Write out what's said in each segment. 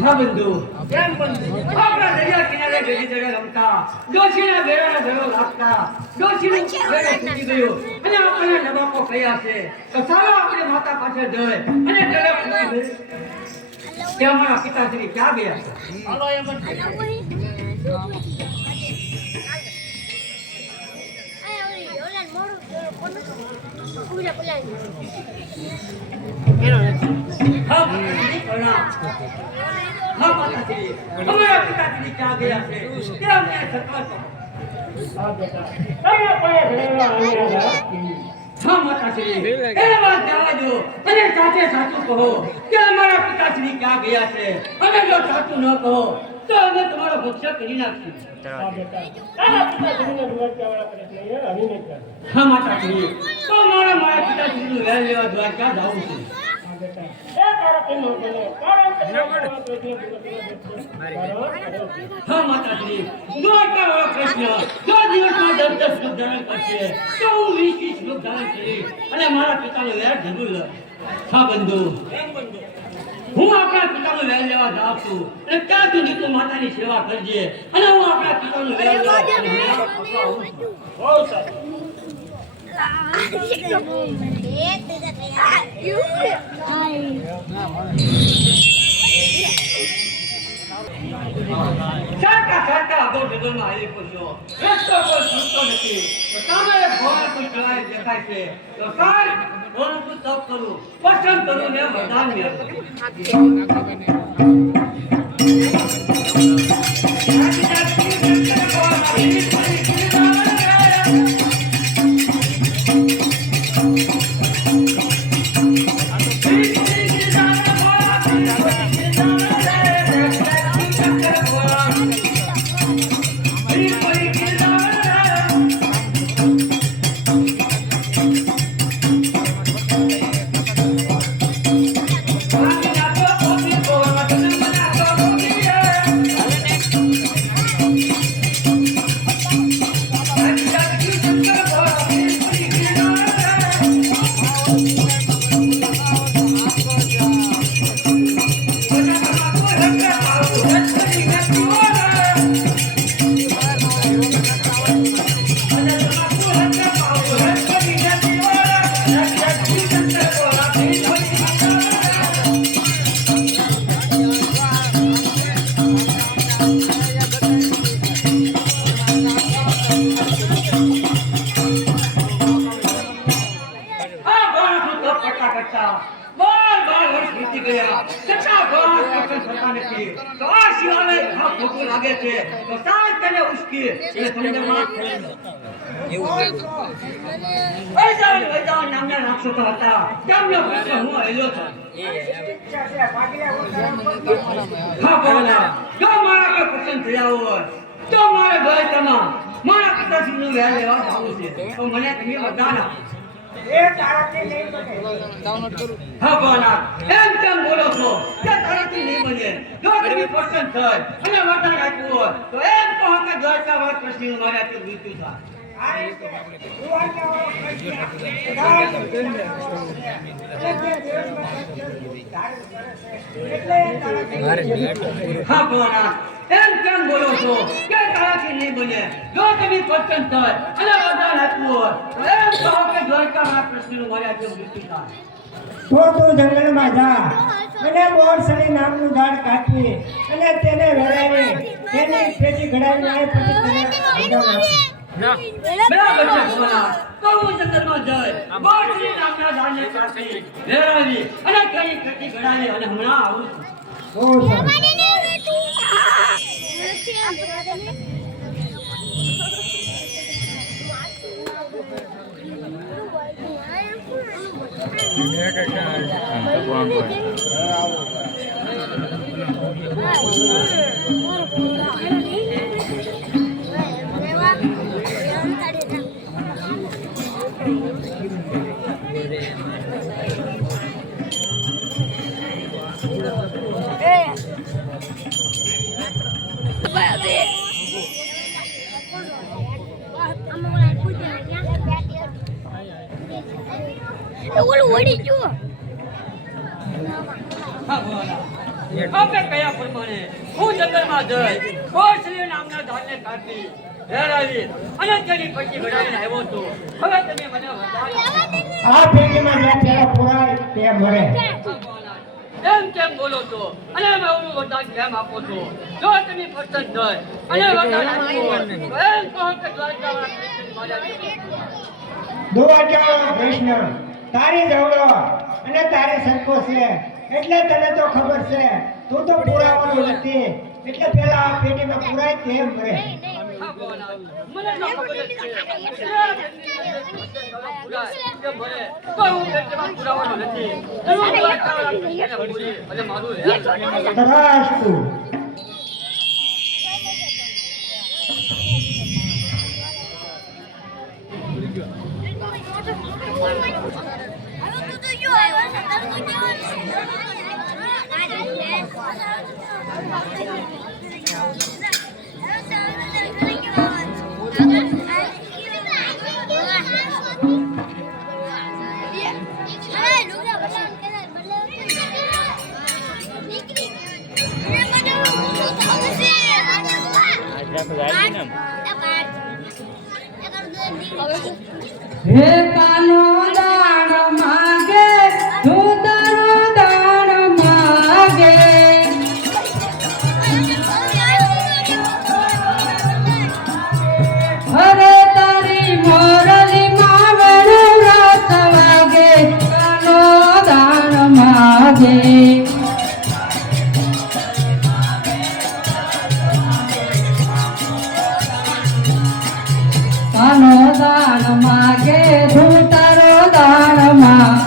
હા બંધુ કેમ બંધુ આપણા દરિયા કિનારે બેઠી જડે રમતા ડોશીના બેડાના ધરો લાગતા ડોશીનું બેડે તૂટી ગયું અને આપણે નવાકો કયા છે તો ચાલો આપણે માતા પાછળ જઈએ અને જડે પૂછી કે અમારા પિતાશ્રી ક્યાં ગયા છે હાલો એમ हमारा पिताजी क्या गया है क्या मैं सकता हां बेटा कया पाए घरेला आया हां माताश्री ए बात जावा दो अरे साचे साचू कहो कि हमारा पिताश्री क्या गया है हमें जो साचू न कहो तो हमें तुम्हारा भक्ष्य કરી નાખશું हां बेटा तारा पिताजीને દ્વાર કેવાળા કરે છે એ હરીને કરે हां माताश्री तो मारा पिताजीનું વેલ લેવા દ્વાર ક્યાં જાવું છે बेटा ए तारा के नो बोले कारण हां माताजी द्वारका वाला कृष्ण जो દિવસ માં 10 શ્લોક ધારણ કરશે તો હું 20 શ્લોક ધારણ કરી અને મારા પિતાનો વેર જરૂર લે હા બંધુ એમ બંધુ હું આપણા પિતાનો વેર લેવા જાઉં છું અને ત્યાં સુધી તું માતાની સેવા કરજે અને હું આપણા પિતાનો વેર લેવા બહુ સારું સરકા આગળ જગલમાં આવી પડ્યો રસ્તો કોઈ છૂટતો નથી તો સામે ભગવાન કોઈ ચલાય દેખાય છે તો સાહેબ હું તપ કરું પસંદ કરું ને વરદાન મેળવું વાગે છે તો સાત તેને ઉશ્કી એ સમજણમાં વૈજાવ નામના રાક્ષસો હતા તેમનો પુત્ર હું આવેલો છું હા બોલા જો મારા પર પસંદ થયા હોય તો મારે દ્વારકામાં મારા પિતાશ્રીનું વ્યાજ લેવા જવું છે તો મને તમે વરદાન આપો હા બોલા એમ કેમ બોલો છો કે તારાથી નહીં બને જો તમે પસંદ થાય અને વરદાન આપ્યું હોય તો એમ કહો કે દ્વારકામાં કૃષ્ણ મારા તે મૃત્યુ થાય હા બોલા એમ કેમ બોલો છો કે તારાથી નહીં બને જો તમે પસંદ થાય અને વરદાન આપ્યું હોય તો એમ કહો કે દ્વારકામાં કૃષ્ણ મારા તે મૃત્યુ થાય તો તું જંગલમાં જા અને બોરસળી નામનું ઝાડ કાપી અને તેને વેરાવી તેની પેટી ઘડાવી આવે પછી તેને વરદાન આપે. બરાબર છે બોલા તો હું જંગલમાં જઈ બોરસળી નામના ઝાડને કાપી વેરાવી અને તેની પેટી ઘડાવી અને હમણાં આવું છું બહુ સરસ. આપણે કયા પ્રમાણે હું જંગલમાં જઈ બોરસળી નામના ઝાડને કાપી વેરાવી અને તેની પેટી ઘડાવીને આવ્યો છું હવે તમે મને વરદાન આપો. આ પેટીમાં જે પેલા પુરાય તે મરે. એમ કેમ બોલો છો અને હું વરદાન કેમ આપો છો જો તમે પસંદ થાય અને વરદાન આપ્યું હોય તો એમ કહો કે દ્વારકામાં કૃષ્ણ મારા તે મૃત્યુ થાય. દ્વારકાનો કૃષ્ણ તારી જવડો અને તારી સરખો છે એટલે તને તો ખબર છે તું તો પુરાવાનો નથી એટલે પેલા આ પેટીમાં પુરાય તે મરે. હા બોલા મને તો ખબર જ છે કે મને તો હું પેટમાં પુરાવાનો નથી જરૂર દ્વારકાવાળા કૃષ્ણને પૂરી અને મારું હેત તરાશતું. હે કાનો દાણ માગે ધૂતરો દાણ માગે હરે તારી મોરલી માવણું રસ વાગે કાનો દાણ માગે કાનો દાણ માગે ધૂતરો દાણ માગે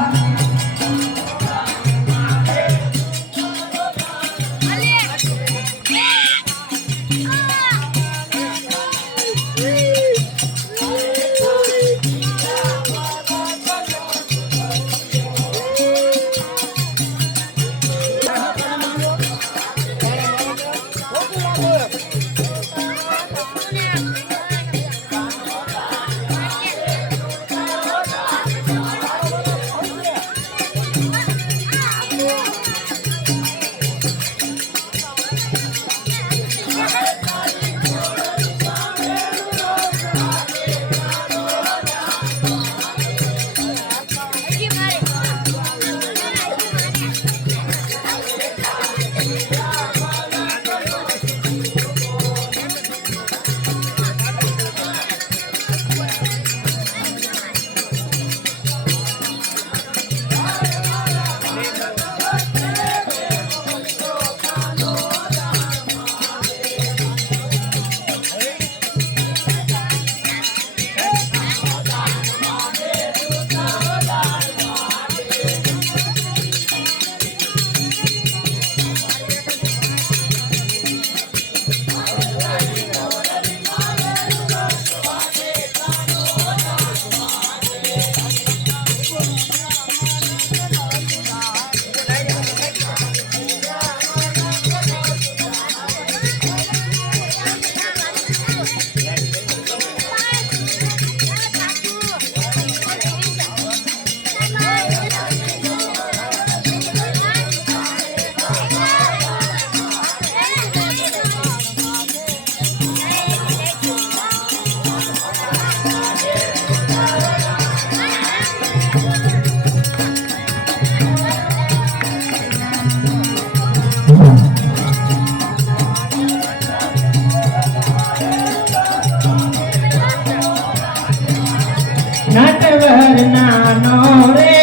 નાનો રે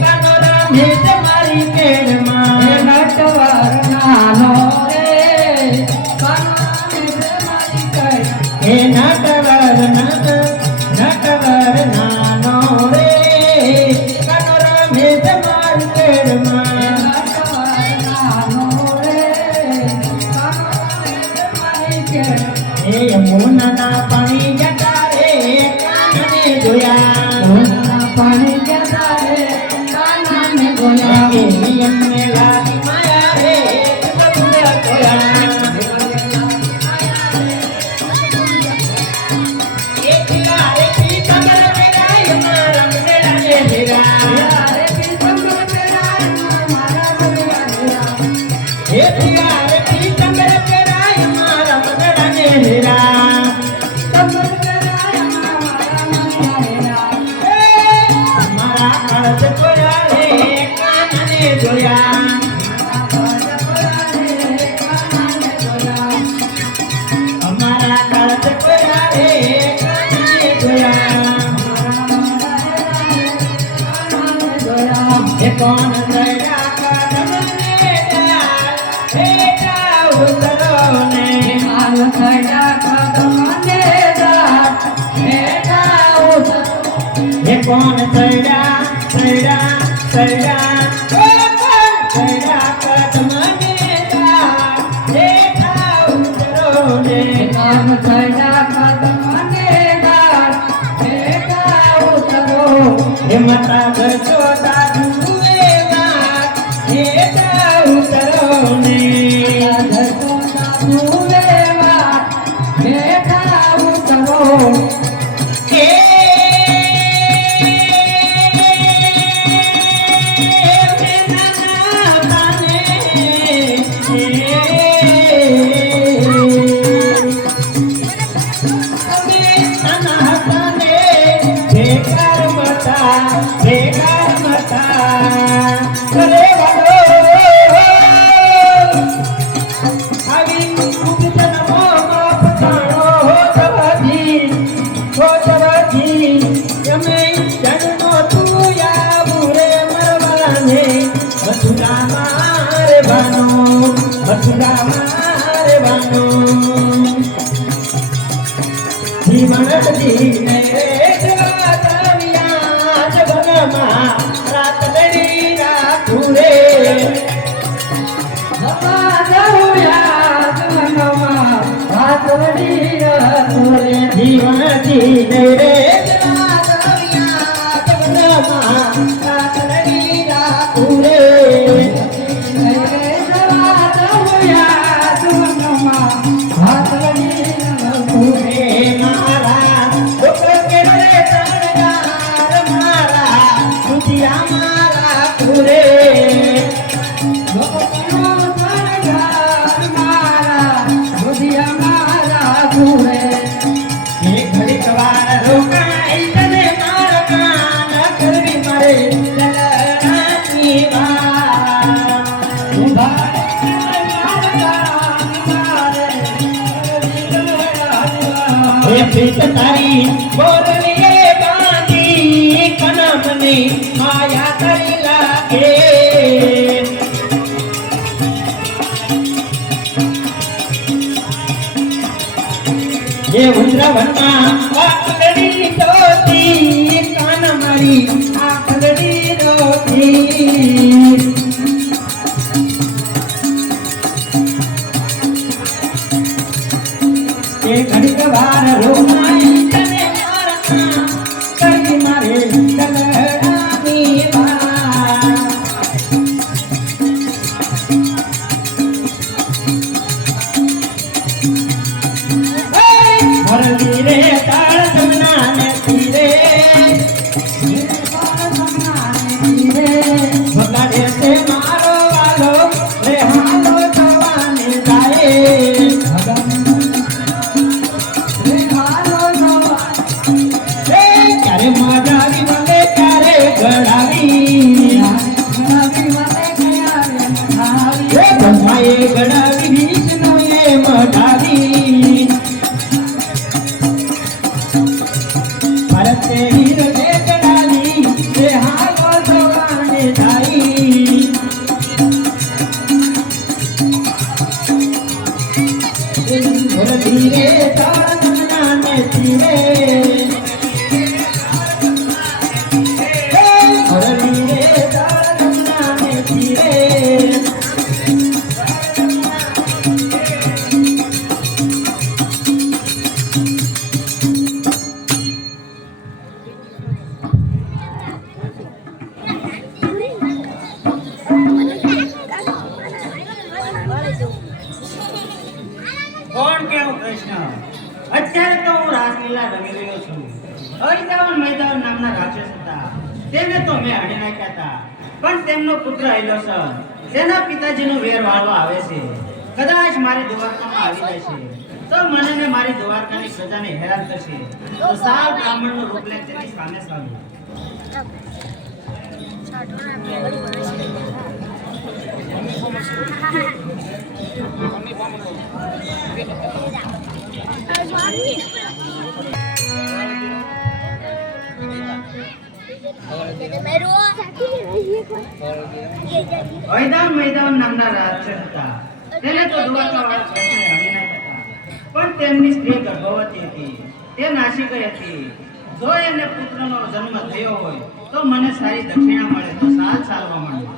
કાનો રામે તમારી કેરમાં હે નટવર નાનો રે કાનો રામે મારી કર હે નટવર નાનો રે કાનો રામે તમારી કેરમાં નટવર નાનો રે કાનો રામે મારી કર હે યમુનાના પાણી જતા રે કાનને જોયા યમુના પાણી જતા રે કાનાને જોયા એમને લાગી માયા રે તમને જોયા એકલા રે પીતંબર પેરાય મારા મંડળાને હેરા રે પીતંબર પેરાય મારા મંડળાને એકલા રે પીતંબર પેરાય મારા મંડળાને હેરા પીતંબર પેરાય મારા મંડળાને મારા કળશ જોયા રે કાનને જોયા અમારા કળશ જોયા રે કાનને જોયા એ કોણ દયા કદમને હેઠા ઉતરો ને એ કોણ દયા કદમને હેઠા ઉતરો ને હે માતા ગજો દાદુ એવા હેઠા ઉતરો ને હે જીવન જીને રે તારી બોરલીએ બાંધી કનમની માયા કરી લાગે ये वृंदावनमा आखलड़ी रोती कान मारी आखलड़ी रोती ये घड़ी बार रोमाई तने मारना करके मारे कलरानी बार भरली रे ताड़ जमुना ने तीरे भगाड़े से मारो वालो रे हालो जवानी जाए रे क्यारे माजावी वंदे क्यारे गड़ावी रे ब्रह्माए गड़ावी विष्णुए मढ़ावी ધીરે તારા ને ધીરે કોણ કેવું કૃષ્ણ? અત્યારે તો હું રાસલીલા રમી રહ્યો છું. હરિદાવન મૈદાન નામના રાક્ષસ હતા. તેને તો મેં હણી નાખ્યા હતા. પણ તેમનો પુત્ર અહિલોસન તેના પિતાજીનું વેર વાળવા આવે છે. કદાચ મારી દ્વારકામાં આવી જશે તો મને ને મારી દ્વારકાની પ્રજાને હેરાન કરશે. તો સાવ બ્રાહ્મણનું રૂપ લઈ તેની સામે સામે હરિદાવન મૈદાન નામના રાક્ષસ હતા. તેને તો દ્વારકાવાળા કૃષ્ણએ હણી નાખ્યા હતા. પણ તેમની સ્ત્રી ગર્ભવતી હતી. તે નાસી ગઈ હતી. જો એને પુત્રનો જન્મ થયો હોય તો મને સારી દક્ષિણા મળે તો સાલ ચાલવા માંડે.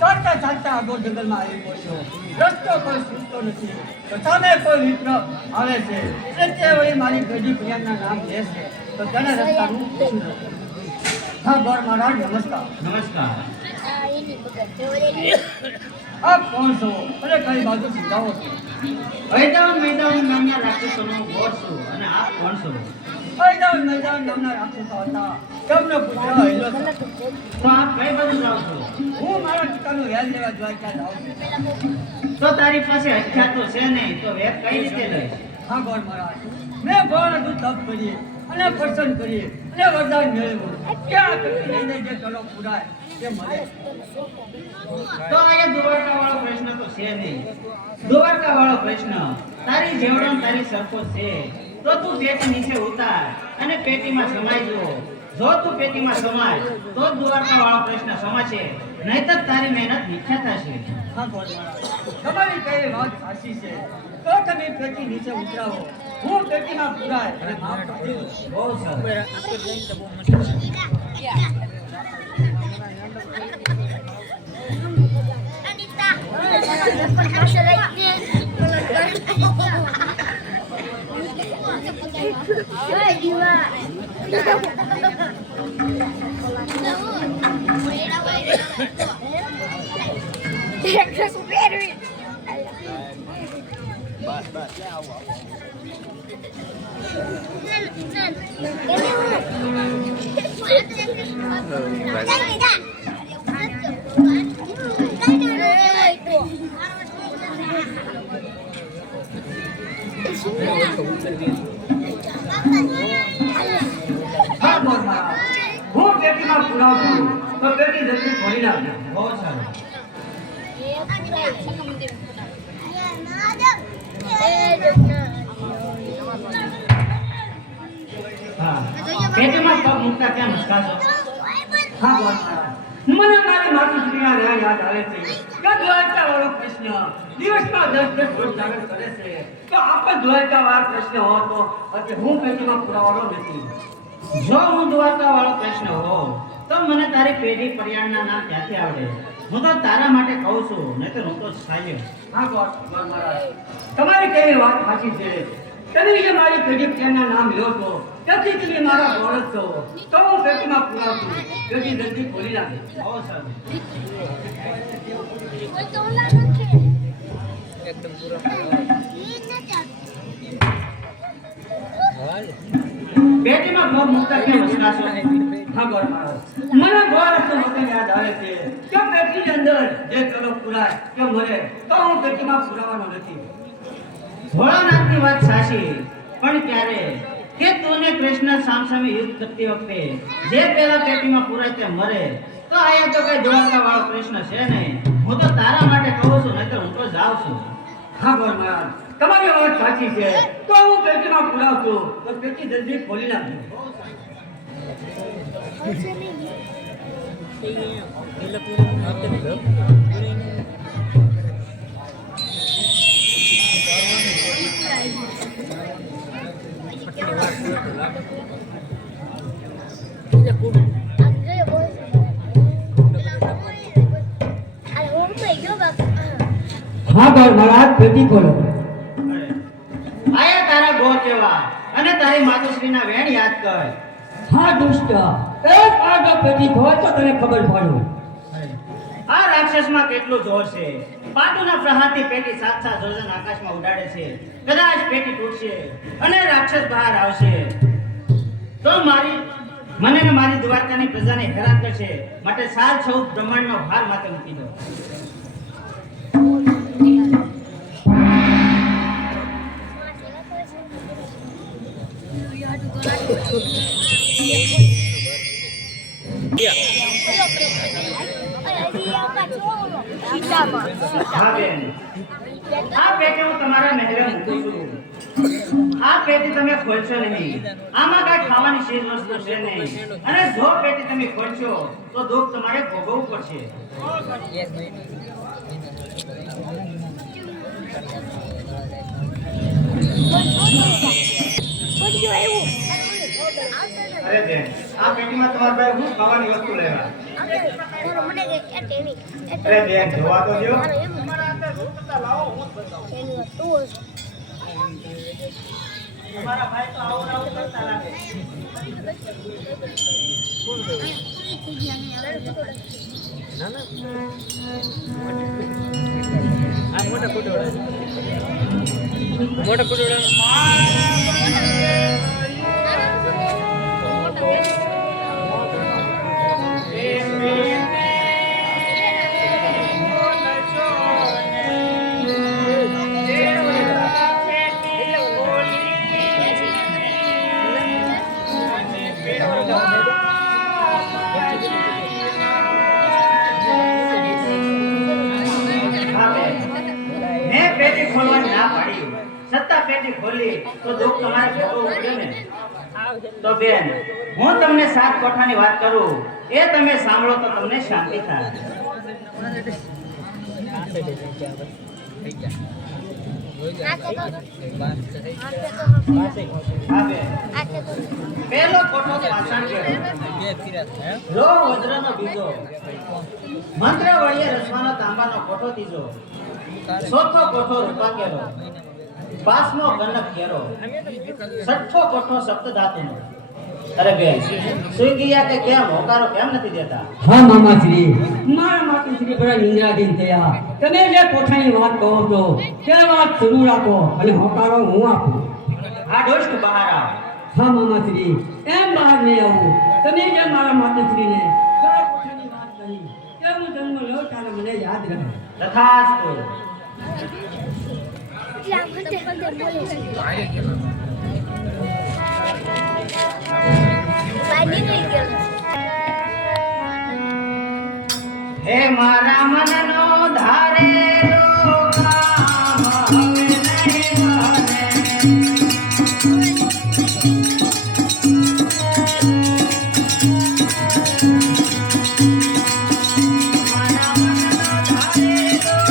ચાલતા ચાલતા આગળ જંગલમાં આવી પહોંચ્યો. રસ્તો કોઈ સૂચતો નથી. તો સામે કોઈ મિત્ર આવે છે. તે વળી મારી પેઢી પ્રિયાના નામ લે છે. તો તેને રસ્તાનું પૂછ્યું નથી. હા ગોર મહારાજ નમસ્કાર. નમસ્કાર. આપ કોણ છો અને કઈ બાજુ સમજાવો છો? હરિદાવન મૈદાન નામના રાક્ષસોનો ગોર છું અને આપ કોણ છો? હરિદાવન મૈદાન નામના રાક્ષસો હતા. તેમનો પુત્ર અહિલોસન. તો આપ કઈ બાજુ જાઓ છો? હું મારા પિતાનું વેલ લેવા દ્વારકા જાઉં છું. તો તારી પાસે હથિયાર તો છે નહીં તો વેર કઈ રીતે લઈશ? હા ગોર મહારાજ, મેં ઘોર હતું તપ કરીએ અને પસંદ કરીએ અને વરદાન મેળવ્યું કે આ વ્યક્તિને જે ચલો પુરાય તે મળે. તો અહીંયા દ્વારકા વાળો પ્રશ્ન તો છે નહીં. દ્વારકા વાળો પ્રશ્ન તારી જેવડો ને તારી સરખો છે. તો તું પેટી નીચે ઉતાર અને પેટીમાં સમાઈ જો. જો તું પેટીમાં સમાય તો જ દ્વારકા વાળો પ્રશ્ન સમાશે. નહીંતર તારી મહેનત નિખ્યા થશે. હા ગોર મહારાજ, તમારી કઈ વાત સાચી છે. તો તમે પેટી નીચે ઉતરાવો, હું પેટીમાં પુરાય અને માફ કરી દઉં. બહુ સરસ. હા ગોર મહારાજ, હું પેટીમાં પુરાવું છું તો પેટી જલ્દી ખોલી નાખજો. બહુ સરસ. હા, પેટીમાં પગ મૂકતા કેમ હસકાશો? હા ગોર મહારાજ, મને મારી માતુશ્રીના યાદ આવે છે કે દ્વારકા વાળો કૃષ્ણ દિવસમાં 10 રોજ જાગરણ કરે છે. તો આપણે દ્વારકા વાળો કૃષ્ણ હો તો એટલે હું પેટીમાં પુરાવાનો નથી. જો હું દ્વારકા વાળો કૃષ્ણ હોઉં તો મને તારી પેઢી પર્યાણના નામ ક્યાંથી આવડે? હું તો તારા માટે કહું છું, નહીંતર હું તો સાલ્યો. હા ગોર મહારાજ, તમારી કઈ વાત સાચી છે. તમે જે મારી પેઢી પ્રેમના નામ લ્યો છો તેથી તમે મારા ગોળ છો. તો હું પેટીમાં પુરાવું છું. પેટી જલ્દી ખોલી નાખે. બહુ સરસ. પેટીમાં પગ મૂકતા કેમ હસકાશો? હા ગોર મહારાજ, મને ગોળ હતો વખતે યાદ આવે છે કે પેટીની અંદર જે ચલો પુરાય કે મરે તો હું પેટીમાં પુરાવાનો નથી. ભોળાનાથની વાત સાચી, પણ ક્યારે કે તું કૃષ્ણ સામસામે યુદ્ધ કરતી વખતે જે પેલા પેટીમાં પુરાય તે મરે. તો અહીંયા તો કઈ દ્વારકા વાળો કૃષ્ણ છે નહીં. હું તો તારા માટે કહું છું, નહીંતર હું તો જાઉં છું. હા ગોર મહારાજ, તમારી વાત સાચી છે. તો હું પેટીમાં પુરાવું છું તો પેટી જલ્દી ખોલી નાખજો. હા ભાઈ મહારાજ પેટી ખોલો. આયા તારા ગો કેવા અને તારી માતુશ્રીના વેણ યાદ કર. હા દુષ્ટ એક આગળ પેટી ખોલ તો તને ખબર પડે. આ રાક્ષસમાં કેટલું જોર છે. પાટુના પ્રહારથી પેટી 7-7 જોજન આકાશમાં ઉડાડે છે. કદાચ પેટી તૂટશે અને રાક્ષસ બહાર આવશે તો મને ને મારી દ્વારકાની પ્રજાને હેરાન કરશે. માટે સાલ 14 બ્રહ્માંડનો ભાર માથે મૂકી દો. હા બેન, આ પેટી હું તમારા નજરે મૂકું છું. આ પેટી તમે ખોલશો નહીં. આમાં કાંઈ ખાવાની ચીજ વસ્તુ છે નહીં. અને જો પેટી તમે ખોલશો તો દુઃખ તમારે ભોગવવું પડશે. અરે બેન, આ પેટીમાં તમારા ભાઈ હું ખાવાની વસ્તુ લેવા. અરે બેન, જોવા તો દો. તમારા ભાઈ તો આવું આવું કરતા લાગે. ખોલવાની ના પાડી, છતાં પેટી ખોલી તો દુઃખ તમારે ભોગવવું પડે ને. તો બેન, હું તમને 7 કોઠાની વાત કરું, એ તમે સાંભળો તો તમને શાંતિ થાય. પહેલો કોઠો પાષાણ કેળો, લો વજ્રનો બીજો, મંત્ર વળીએ રસવાનો તાંબાનો કોઠો ત્રીજો, ચોથો કોઠો રૂપા કેરો, 5મો ગણક કેરો, 6થો કોઠો સપ્તધાતુનો. અરે બેન, સુઈ ગયા કે કેમ? હોકારો કેમ નથી દેતા? હા મામાશ્રી, મારા માતુશ્રી પર નિંદ્રાધીન થયા. તમે જે કોઠાની વાત કહો છો તે વાત શરૂ રાખો અને હોકારો હું આપું. આ દુષ્ટ બહાર આવ. હા મામાશ્રી, એમ બહાર નહીં આવું. તમે જે મારા માતુશ્રીને કોઠાની વાત કહી તે હું જન્મ લઉં ત્યારે મને યાદ રહે. તથાસ્તુ. હે મારા મનનો ધારેલો કામ હવે નહીં બને. મારા મનનો ધારેલો કામ હવે નહીં બને.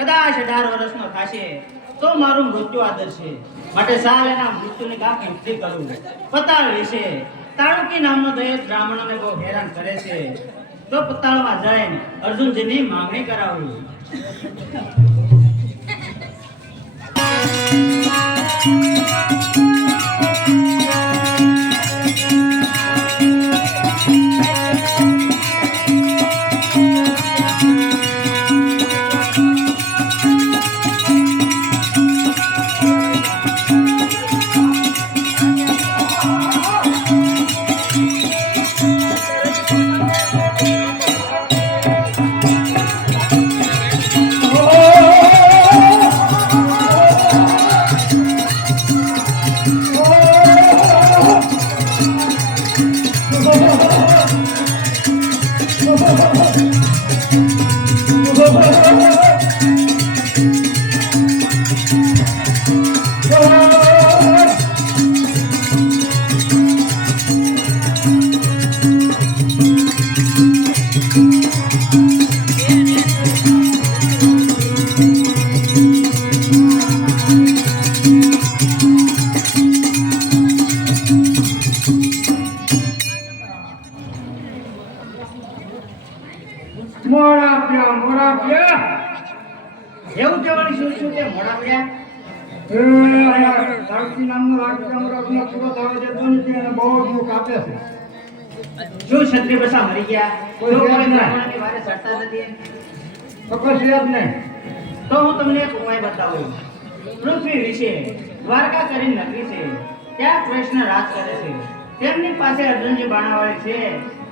કદાચ 18 વર્ષનો થશે તો મારું મૃત્યુ આદરશે. માટે સાલ એના મૃત્યુની કાપ મુક્તિ કરું. પતાળ વિશે તાળુકી નામનો દહેજ બ્રાહ્મણોને બહુ હેરાન કરે છે. તો પતાળમાં જઈને અર્જુનજીની માંગણી કરાવું. મોડા પ્યા એવું કહેવાનું શું છું કે મોડા પડ્યા? તારકી નામનો રાજ્ય અમૃતનો પૂરો થવા દેતો નથી અને બહુ દુઃખ આપે છે. શું ક્ષત્રિય બસા મરી ગયા? કોઈ તો છે જ નહીં. બ્રાહ્મણોની વારે ચડતા નથી. તો કશું જ નહીં. તો હું તમને એક ઉપાય બતાવું. પૃથ્વી વિશે દ્વારકા કરીને નગરી છે, ત્યાં કૃષ્ણ રાજ કરે છે. તેમની પાસે અર્જુનજી બાણાવાળી છે.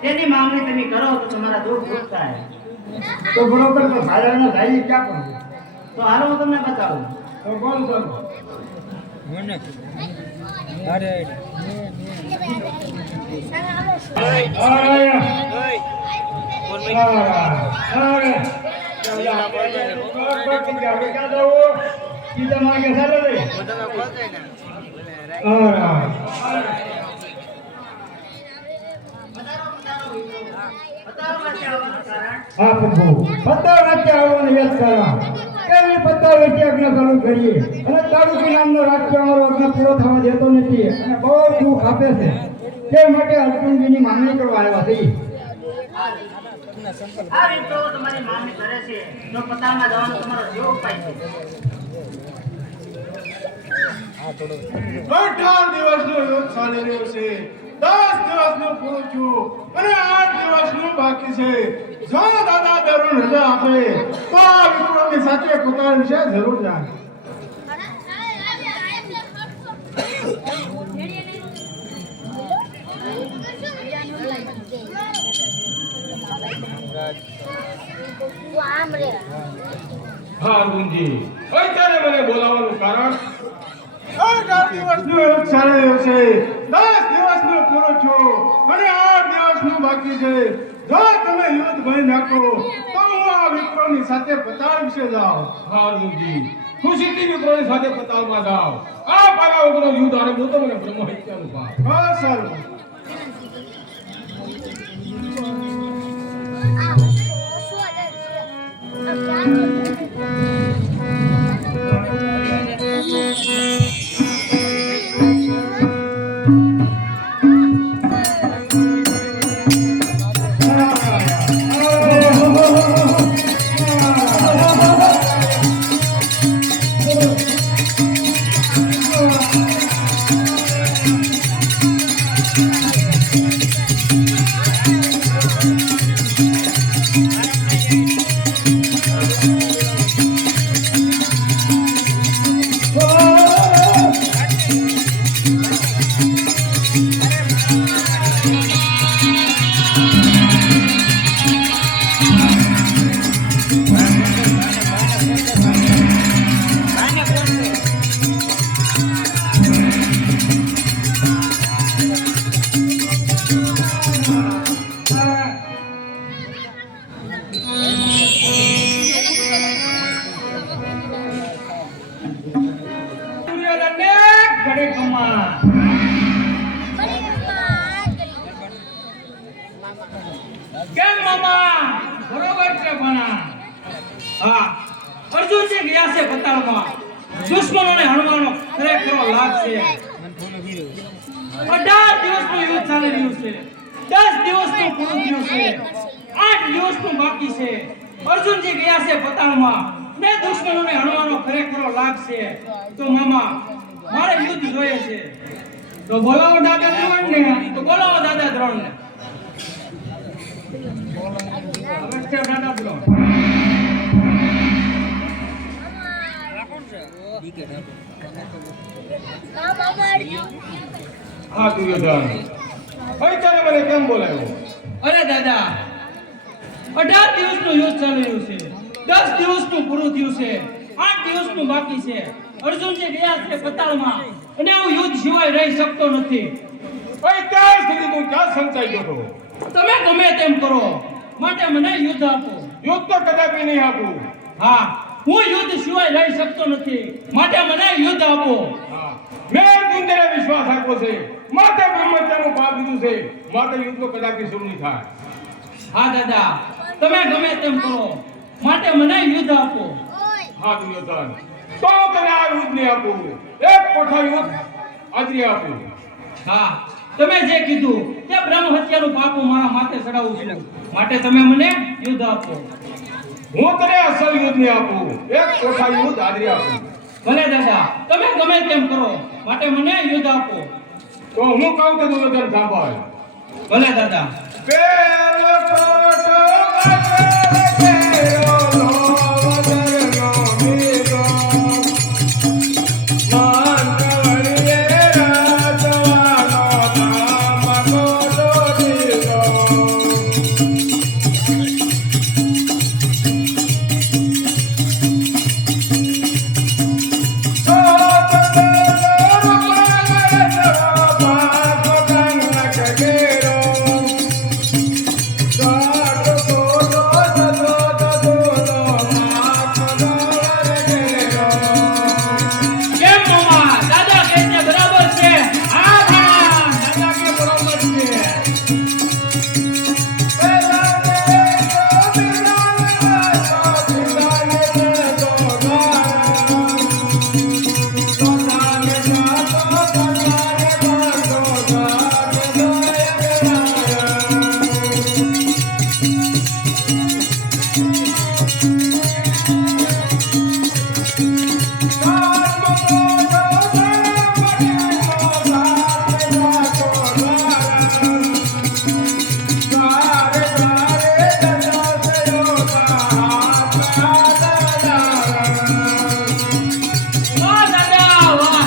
તેની માંગણી તમે કરો તો તમારા દુઃખ દૂર થાય. તો બરોબર તો ભાડાના ભાઈ ક્યાં પણ તો હાલો હું તમને બતાવું. તો બોલ બોલ હા પ્રભુ પત્તા વાંચે આવવાનું યશ કરવા કેવી પત્તા વાંચે આજ્ઞા ચાલુ કરીએ અને તાળુકી નામનો રાજ્ય અમારો આજ્ઞા પૂરો થવા દેતો નથી અને બહુ દુઃખ આપે છે તે માટે અર્જુનજીની માંગણી કરવા આવ્યા છીએ. આ વિપ્રો તમારી માંગણી કરે છે તો પતામાં જવાનો તમારો જેવો ઉપાય છે. 18 દિવસનો યુદ્ધ ચાલી રહ્યો છે. 10 દિવસનું પૂરું થયું અને 8 દિવસનું બાકી છે. જો દાદા દરુણ રજા આપે તો આ વિક્રમની સાથે પોતાના વિશે જરૂર જાણે. હા ગુંજી અત્યારે મને બોલાવવાનું કારણ 18 દિવસનું યુદ્ધ ચાલી રહ્યું છે. 10 દિવસનું પૂરું થયું અને 8 દિવસનું બાકી છે. જો તમે યુદ્ધ ભરી નાખો તો હું આ વિક્રમની સાથે પતાળ વિશે જાઉં. હા ગુંજી ખુશીથી વિપ્રોની સાથે પતાલમાં જાઓ. આ પારા વગરનો યુદ્ધ આરંભ તો મને બ્રહ્મ હત્યાનું પાપ. હા સારું. અર્જુનજી ગયા છે પતાળમાં દુશ્મનોને હણવાનો ખરેખરો લાભ છે 18 દિવસનું યુદ્ધ ચાલી રહ્યું છે 10 દિવસનું પૂરું થયું છે 8 દિવસનું બાકી છે અર્જુનજી ગયા છે પતાળમાં ને દુશ્મનોને હણવાનો ખરેખરો લાભ છે તો મામા મારે યુદ્ધ જોઈએ છે તો બોલાવો દાદા દ્રોણને તો બોલાવો દાદા દ્રોણને અવશ્ય દાદા દ્રોણ હા દુર્યોધન ભાઈ તારે મને કેમ બોલાવ્યો? અરે દાદા 18 દિવસનું યુદ્ધ ચાલી રહ્યું છે 10 દિવસનું પૂરું થયું છે 8 દિવસનું બાકી છે અર્જુનજી ગયા છે પતાળમાં અને હું યુદ્ધ સિવાય રહી શકતો નથી ભાઈ ત્યાં સુધી તું ક્યાં સંચાઈ ગયો હતો? તમે ગમે તેમ કરો માટે મને યુદ્ધ આપો યુદ્ધ તો કદાપી નહીં આપું. હા હું યુદ્ધ સિવાય રહી શકતો નથી માટે મને યુદ્ધ આપો હા મેં અર્જુનને વિશ્વાસ આપ્યો છે માટે બ્રહ્મત્યાનું પાપ લીધું છે માટે યુદ્ધ તો કદાપી શરૂ નહીં થાય. હા દાદા તમે ગમે તેમ કરો માટે મને યુદ્ધ આપો હા દુર્યોધન તો હું તને આ યુદ્ધ નહીં આપું એક કોઠા યુદ્ધ આજરી આપું. હા તમે જે કીધું તે બ્રહ્મ હત્યાનું પાપ હું મારા માથે ચડાવું છું માટે તમે મને યુદ્ધ આપો હું તને અસલ યુદ્ધ નહીં આપું એક કોઠા યુદ્ધ આજરી આપું. ભલે દાદા તમે ગમે તેમ કરો માટે મને યુદ્ધ આપો તો હું કહું તો દુર્યોધન સાંભળ. ભલે દાદા પેલો કોઠો પેલો લોવદરનો મીરો માન કવળીએ રાજવાનો ધામ કોડો દીરો. કેમ મામા દાદા કહે છે બરાબર છે હા દાદા કે બરાબર છે વાહ દાદા વાહ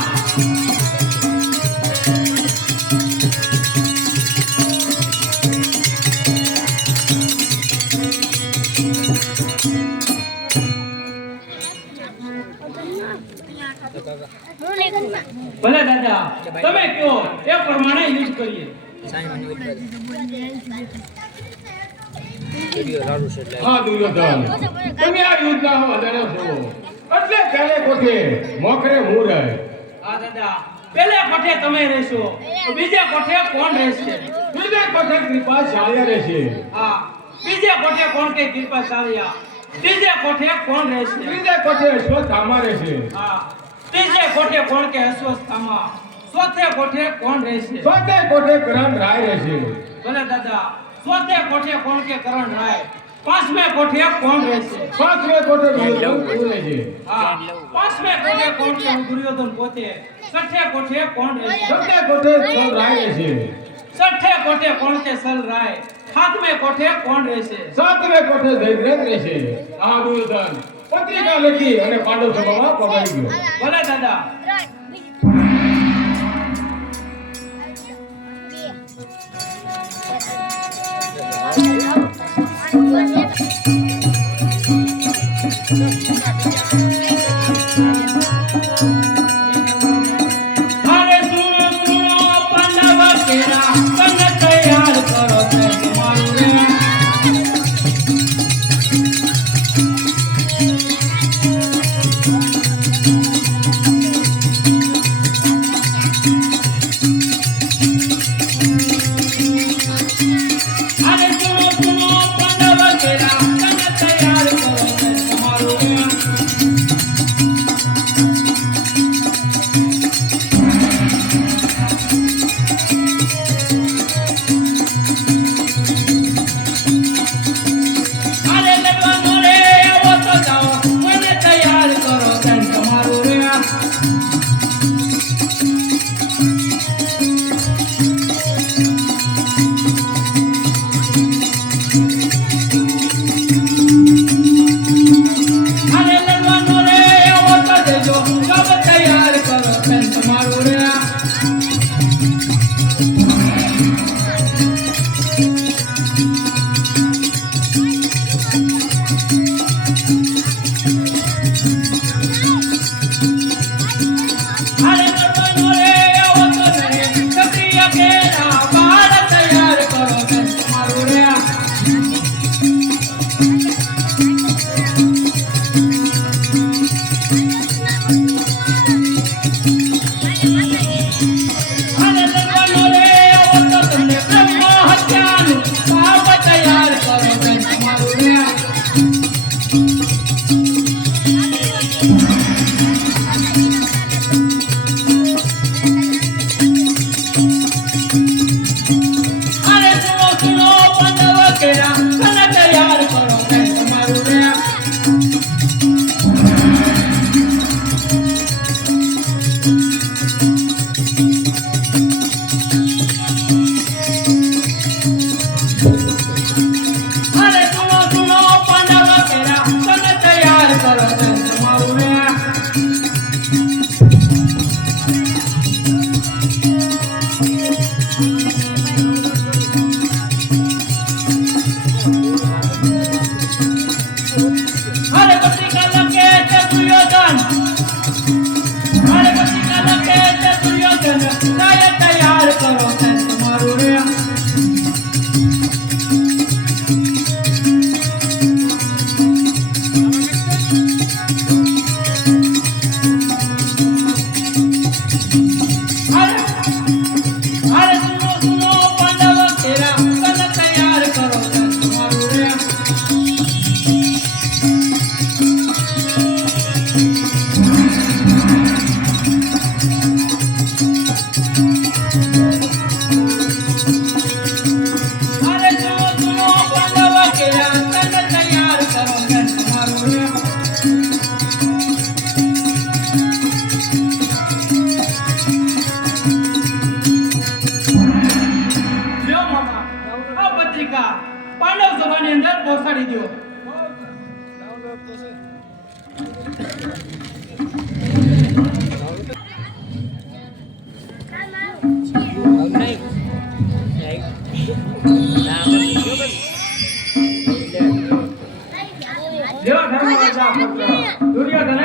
ભલે દાદા તમે કયો એ પ્રમાણે યુઝ કરીએ હા દુર્યોધન તમે આ યુદ્ધના વધારે છો એટલે ત્યારે કોઠે મોખરે હું રહે. હા દાદા પેલે કોઠે તમે રહેશો તો બીજે કોઠે કોણ રહેશે બીજે કોઠે કૃપા ચાલ્યા રહેશે. હા બીજે કોઠે કોણ કે કૃપા ચાલ્યા ત્રીજે કોઠે કોણ રહેશે ત્રીજે કોઠે અશ્વત્થામા રહેશે. હા ત્રીજે કોઠે કોણ કે અશ્વત્થામા ચોથે કોઠે કોણ રહેશે ચોથે કોઠે કરણ રાય રહેશે. ભલે દાદા ચોથે કોઠે કોણ કે કરણ રાય પાંચમે કોઠે કોણ રહેશે પાંચમે કોઠે દુર્યોધન રહેશે. હા પાંચમે કોઠે કોણ કે દુર્યોધન પોતે છઠ્ઠે કોઠે કોણ રહેશે સત્તે કોઠે સૌ રાય રહેશે. છઠ્ઠે કોઠે કોણ કે સલ રાય સાતમે કોઠે કોણ રહેશે સાતમે કોઠે જયદ્રથ રહેશે. આ દુર્યોધન પત્રિકા લખી અને પાંડવ સભામાં પગાડી ગયો. ભલે દાદા અરે સુનો સુનો પાંડવ કેરા સંગ તૈયાર કરો તે તમારું રે અરે સુનો સુનો પાંડવ કેરા સંગ તૈયાર કરો તે તમારું રે અરે લડવાનો રે આવો તો જાઓ મને તૈયાર કરો બેન તમારું રે અરે લડવાનો રે આવો તો દેજો સબ તૈયાર કરો બેન તમારું રે અરે લડવાનો રે આવો તો ને સક્રિય કેરા બાળ તૈયાર કરો બેન તમારું રે અરે લડવાનો રે આવો તો તમને બ્રહ્મ હત્યાનું પાપ તૈયાર કરો બેન તમારું રે અરે સુનો સુનો પાંડવ કેરા તને તૈયાર કરો બેન તમારું રે અરે સુનો સુનો પાંડવ કેરા તને તૈયાર કરો બેન તમારું રે અરે પત્રિકા લખે છે દુર્યોધન અરે પત્રિકા લખે છે દુર્યોધન કાય તૈયાર કરો બેન તમારું રે અરે સુનો સુનો પાંડવ કેરા તને તૈયાર કરો બેન તમારું રે અરે સુનો સુનો પાંડવ કેરા તને તૈયાર કરો બેન તમારું રે લ્યો મામા આ પત્રિકા પાંડવ સભાની અંદર પહોંચાડી દો લ્યો ધર્મરાજા પુત્ર દુર્યોધન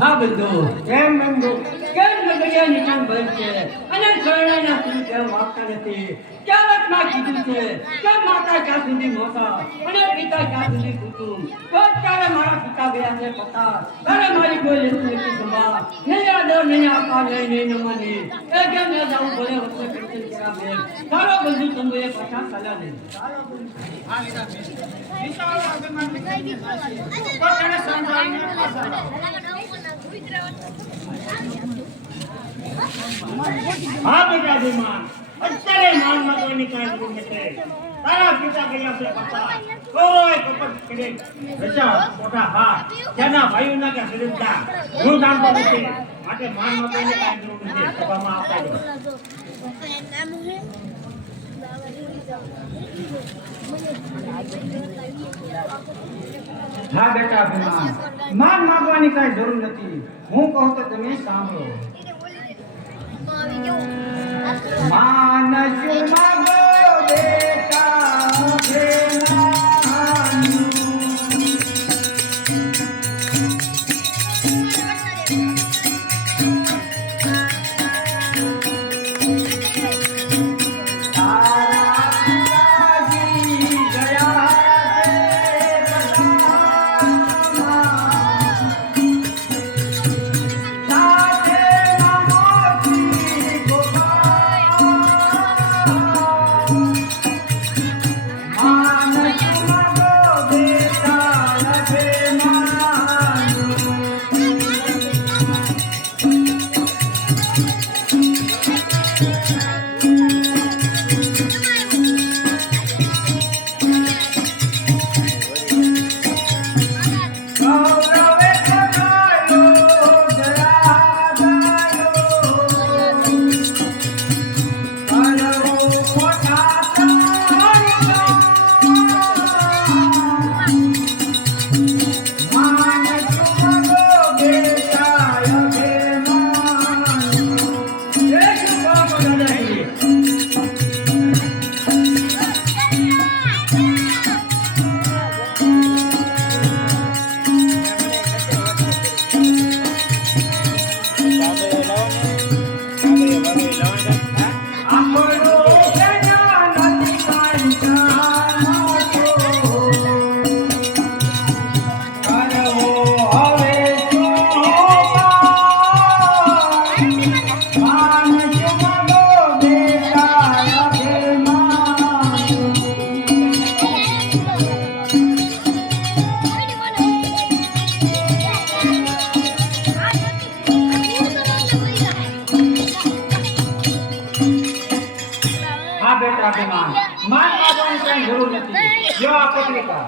હા બંધુ કેમ બંધુ? કેમ બગડ્યા નિશાન બંધ છે અને શરણાઈના તું કેમ વાગતા નથી? ક્યાવતમાં કીધું છે કે માતા ક્યાં સુધી મોટા અને પિતા ક્યાં સુધી કુટુંબ. તો ત્યારે મારા પિતા ગયા છે પતા ત્યારે મારી કોઈ લેતું નથી સંભાળ. નહીં આદર નહીં આકાર નહીં નહીં નમની એ કેમ ન જાઉં ભલે વચ્ચે કીર્તન કરા બેન. તારો બંધુ તંબુએ પાછા સલાહ દે. હા બેટા વિમાન અત્યારે માન માંગવાની કાંઈ જરૂર નથી. તારા પિતા ગયા છે પતા કોઈ કપટ કરે રજા મોટા હા તેના ભાઈઓના કે શરીરતા હું જાણતો નથી માટે માન માંગવાની કાંઈ જરૂર નથી. સભામાં આવતા રહો. હા બેટા અભિમાન, માન માંગવાની કાંઈ જરૂર નથી. હું કહું તો તમે સાંભળો. માન શું માંગો બેટા ભેલાનું. હા બેટા અભિમાન માન માગવાની કઈ જરૂર નથી જો આ પત્રિકા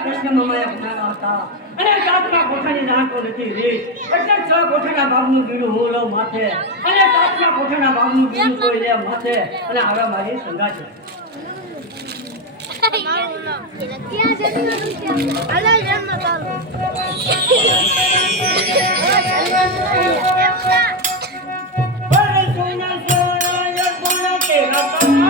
કૃષ્ણ મામાએ બનાવ્યા હતા અને સાતમા કોઠાની જાણતો નથી રીત એટલે છ કોઠાના ભાગનું બીડું હું લઉં માથે અને સાતમા કોઠાના ભાગનું બીડું કોઈ લે માથે અને હવે મારી સંગા છે ત્યાં જતી અલા જન્મ તારો અરે સોના સોના યર કોના કે રતન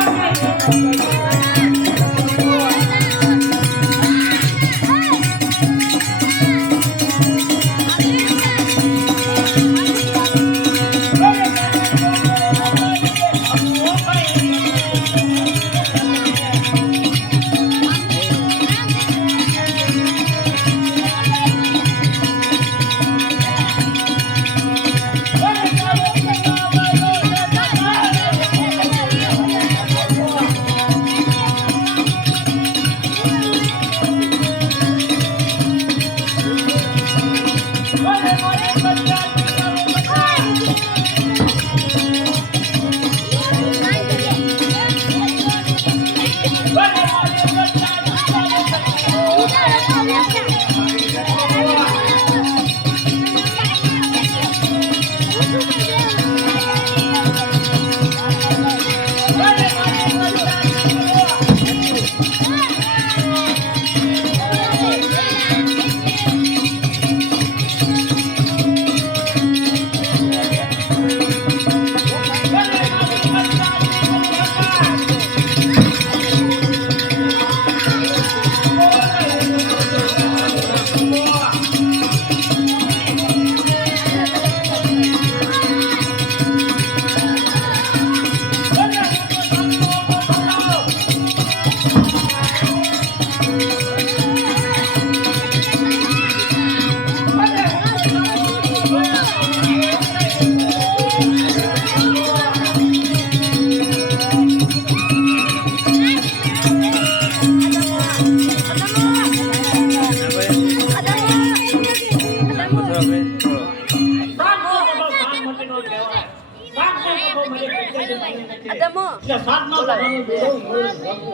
એટલે સાતમા પગારનો બેડો મોડો રાખો.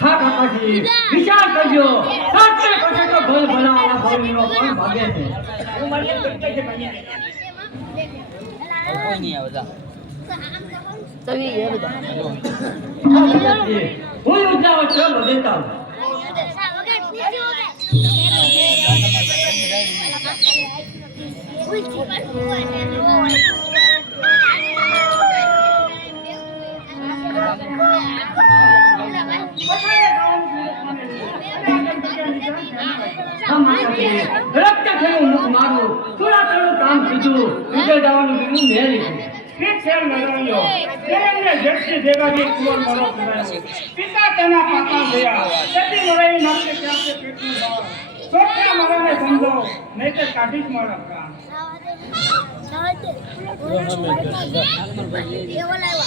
હા કાકાજી વિચાર કરજો સાચે કહે તો ભલ ભલાવાળા ભોળીનો પણ ભાગે છે હું મારી એમ કહી છે ભાઈ. કાકાજી, હું ઉજાવટ છે બધેતા રક્ત થયું મુખ મારું થોડા થોડું કામ કીધું વિજય જવાનું બીજું મેળી ઠીક છે લગાવ્યો તેમને જેટલી દેવાજી કુવર કરો કરાયો પિતા તેના પાપા ગયા તેથી મરાઈ નાખે ત્યાં તે પેટનું ભાવ સોચ્યા મારાને સમજો નહીં તો કાઢી જ મારા પ્રાણ દેવલાય